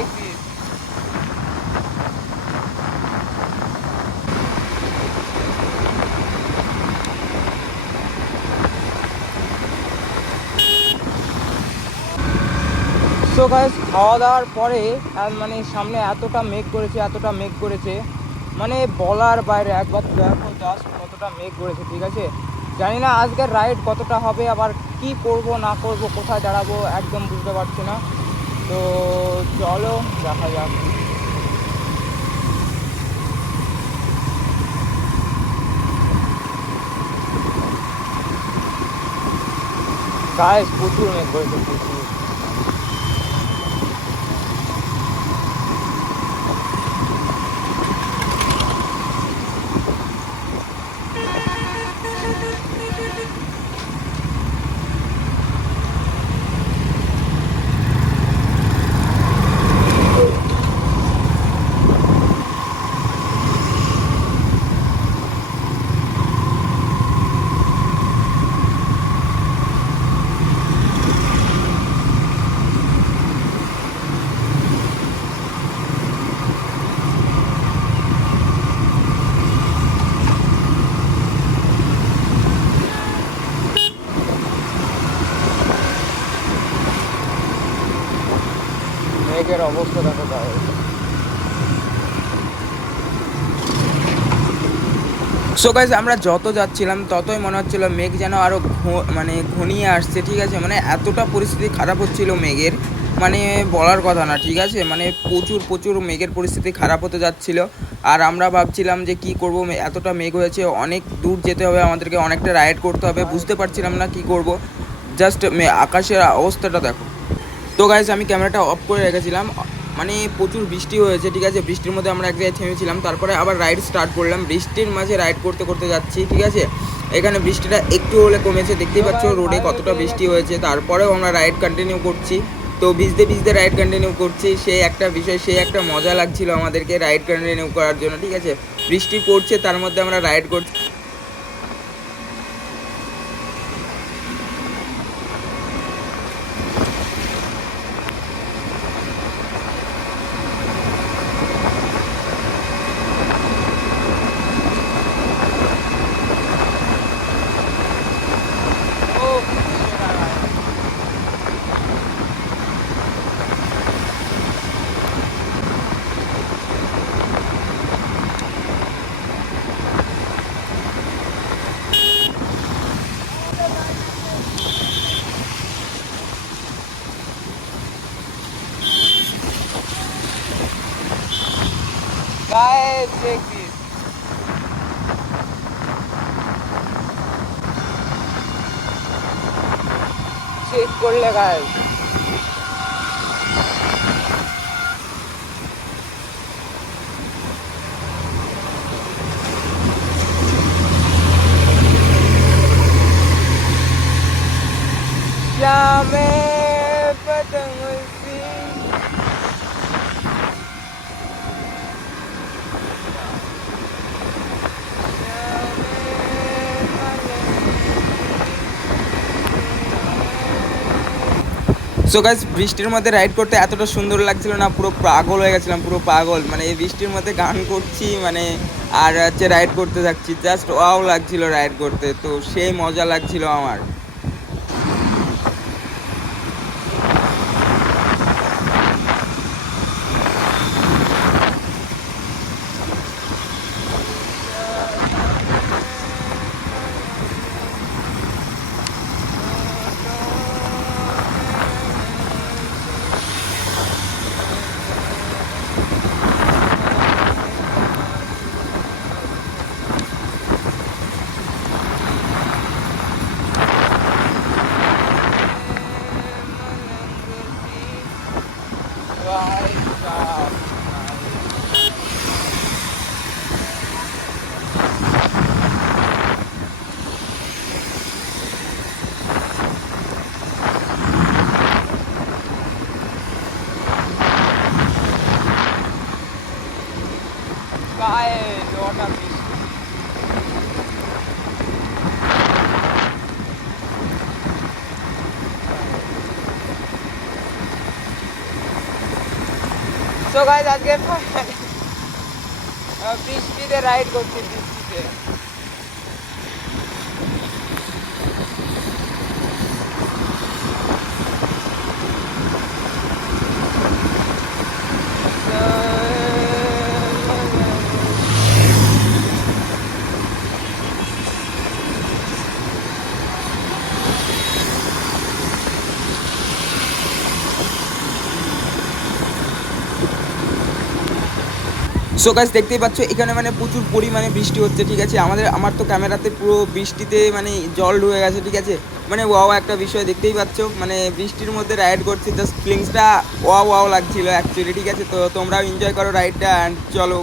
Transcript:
check this. So guys, খাওয়া দাওয়ার পরে মানে সামনে এতটা মেঘ করেছে মানে বলার বাইরে। একবার দেখো জাস্ট কতটা মেঘ করেছে, ঠিক আছে। জানি না আজকের রাইড কতটা হবে, আবার কি করব না করব, কোথায় দাঁড়াবো একদম বুঝতে পারছি না। তো চলো দেখা যাক। গাইস প্রচুর মেঘ করেছে, প্রচুর। মেঘের অবস্থা দেখো গাইস। সো গাইস, আমরা যত যাচ্ছিলাম ততই মনে হচ্ছিল মেঘ যেন আরও মানে ঘনিয়ে আসছে, ঠিক আছে। মানে এতটা পরিস্থিতি খারাপ হচ্ছিল মেঘের, মানে বলার কথা না, ঠিক আছে। মানে প্রচুর প্রচুর মেঘের পরিস্থিতি খারাপ হতে যাচ্ছিল। আর আমরা ভাবছিলাম যে কি করব, এতটা মেঘ হয়েছে, অনেক দূর যেতে হবে আমাদেরকে, অনেকটা রাইড করতে হবে, বুঝতে পারছিলাম না কি করব। জাস্ট আকাশের অবস্থাটা দেখো। তো গাইস, আমি ক্যামেরাটা অফ করে রেখেছিলাম, মানে প্রচুর বৃষ্টি হয়েছে, ঠিক আছে। বৃষ্টির মধ্যে আমরা এক জায়গায় থেমেছিলাম, তারপরে আবার রাইড স্টার্ট করলাম। বৃষ্টির মাঝে রাইড করতে করতে যাচ্ছি, ঠিক আছে। এখানে বৃষ্টিটা একটু হলে কমেছে, দেখতেই পাচ্ছ রোডে কতটা বৃষ্টি হয়েছে, তারপরেও আমরা রাইড কন্টিনিউ করছি। তো ভিজতে ভিজতে রাইড কন্টিনিউ করছি, সেই একটা বিষয়, সেই একটা মজা লাগছিল আমাদেরকে রাইড কন্টিনিউ করার জন্য, ঠিক আছে। বৃষ্টি পড়ছে, তার মধ্যে আমরা রাইড করছি। Guys, check this. চেক করলে গাইস, শ্যামে পতঙ্গ সো গাইস, বৃষ্টির মধ্যে রাইড করতে এতটা সুন্দর লাগছিল না, পুরো পাগল হয়ে গেছিলাম, পুরো পাগল। মানে এই বৃষ্টির মধ্যে গান করছি, মানে আর হচ্ছে রাইড করতে থাকছি, জাস্ট ওয়াও লাগছিল রাইড করতে, তো সেই মজা লাগছিল আমার। Guys, what a fish. So guys আজকে বৃষ্টিতে রাইড করছি বৃষ্টিতে। সো গাইস দেখতেই পাচ্ছ এখানে মানে প্রচুর পরিমাণে বৃষ্টি হচ্ছে, ঠিক আছে। আমার তো ক্যামেরাতে পুরো বৃষ্টিতে মানে জল ঢুকে গেছে, ঠিক আছে। মানে ওয়াও একটা বিষয় দেখতেই পাচ্ছ, মানে বৃষ্টির মধ্যে রাইড করছি, জাস্ট ফিলিংসটা ওয়াও ওয়াও লাগছিল অ্যাকচুয়ালি, ঠিক আছে। তো তোমরাও এনজয় করো রাইডটা অ্যান্ড চলো